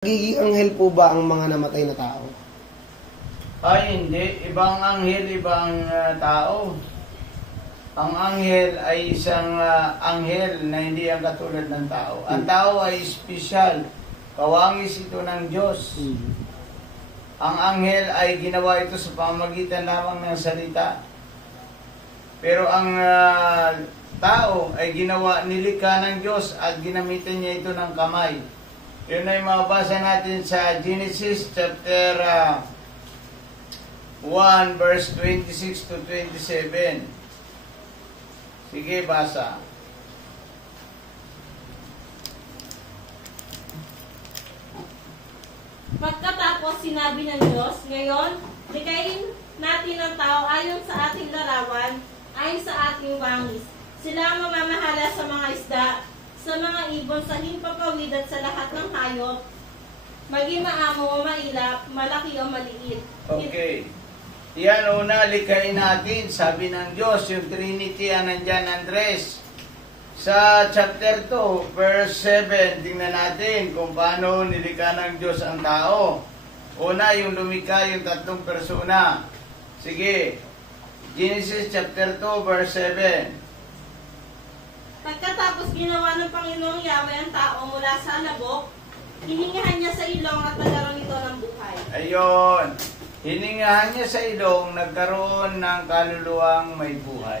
Nagiging anghel po ba ang mga namatay na tao? Ay, hindi. Ibang anghel, ibang tao. Ang anghel ay isang anghel na hindi ang katulad ng tao. Ang tao ay espesyal. Kawangis ito ng Diyos. Ang anghel ay ginawa ito sa pamamagitan lamang ng salita. Pero ang tao ay ginawa, nilikha ng Diyos at ginamitan niya ito ng kamay. Yun ay mabasa natin sa Genesis chapter 1 verse 26 to 27. Sige, basa. Pagkatapos sinabi ng Diyos, ngayon, likhain natin ang tao ayon sa ating larawan, ayon sa ating wangis. Sila ang mamamahala sa mga isda, sa mga ibon, sa himpapawid at sa lahat ng hayop, maging maamo o mailap, malaki o maliit. Okay. Yan, una, likhain natin. Sabi ng Diyos, yung Trinity, nandyan, Andres. Sa chapter 2, verse 7, tingnan natin kung paano nilikha ng Diyos ang tao. Una, yung lumikha, yung tatlong persona. Sige, Genesis chapter 2, verse 7. Pagkatapos ginawa ng Panginoong Yahweh ang tao mula sa alabok, hiningahan niya sa ilong at nagkaroon ito ng buhay. Ayun. Hiningahan niya sa ilong, nagkaroon ng kaluluwang may buhay.